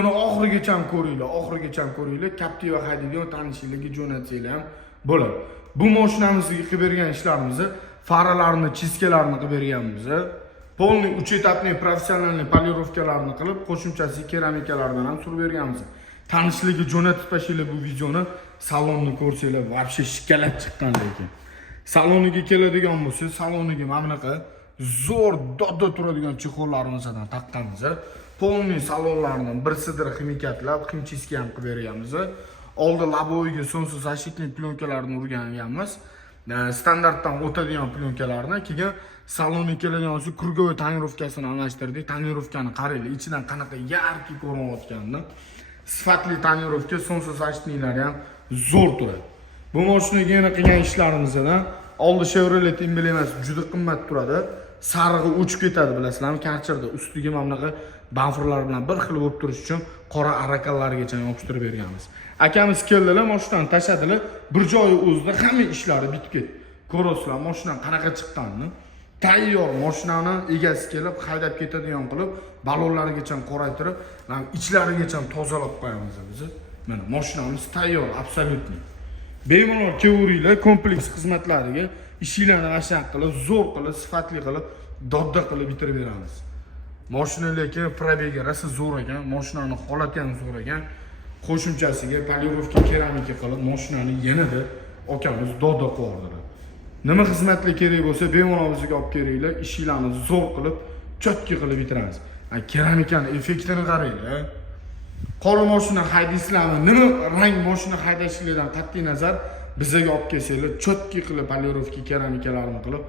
Buni oxirigacha ko'ringlar, Captiva haydaydigan tanishinglarga jo'natsanglar ham bo'ladi. Bu mashinamizga qilib bergan ishlarimizni, faralarini, chiskalarini qilib berganmiz. Полный uchetapniy professionalniy polirovkalarni qilib, qo'shimchasi keramikalardan ham surib berganmiz. Tanishlarga jo'natib tashinglar bu videoni, salonni ko'rsanglar, вообще shikalat chiqqan lekin. Saloniga keladigan bo'lsa, saloniga mana bunaqa zo'r dodda turadigan chexollarimizdan taqqanmiz. Полный salonlarni bir sidr ximikatlab, ximchiski ham qilib berganmiz. Oldi laboviga sonsiz защитный plyonkalarni urganganmiz. Standartdan o'tadigan plyonkalarni, keyin salonga keladigan bo'lsa, krugovoy tonirovkasini almashtirdik. Tonirovkani qaranglar, ichidan qanaqa yarki ko'rinayotganini. Sifatli tonirovka, sonsiz защитныйлari ham zo'r turadi. Bu mashinaga yana qilgan ishlarimizdan oldi Chevrolet emblemasi juda qimmat turadi. Sarig'i o'chib ketadi, bilasizlarmi? Karcherda ustiga mana bunaqa bamferlar bilan bir xil bo'lib turish uchun qora arakallargacha yopishtirib berganmiz. Akamiz keldilar, mashinani tashadilar, bir joyi o'zida hamma ishlari bitib ketdi. Ko'rasizlar, mashina qanaqa chiqqanini. Tayyor mashinani egasi kelib, haydab ketadigan qilib, balonlarigacha qoraytirib, mana ichlarigacha tozalab qo'yamiz biz. Mana mashinamiz tayyor, absolutni. Bemalol kelavringlar, kompleks xizmatlariga ishinglarni g'ashaq qilib, zo'r qilib, sifatli qilib, dodda qilib bitirib beramiz. Mashina lekin probegi rosa zo'r ekan, mashinani holati ham zo'r ekan. Qo'shimchasiga polirovka keramika qilib, mashinani yanada akamiz dodda qo'yardilar. Nima xizmatlar kerak bo'lsa, bemalol bizga olib kelinglar, ishinglarni zo'r qilib, chotki qilib bitiramiz. Keramikani effektini qaranglar. Qora mashina haydaysizlarmi? Nima rang mashina haydashinglardan qat'iy nazar bizga olib kelsanglar, chotki qilib polirovka keramikalarni qilib,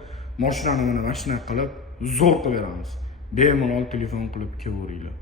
mashinani mana mashina qilib zo'r qilib beramiz. Bemalol telefon qilib kelaveringlar.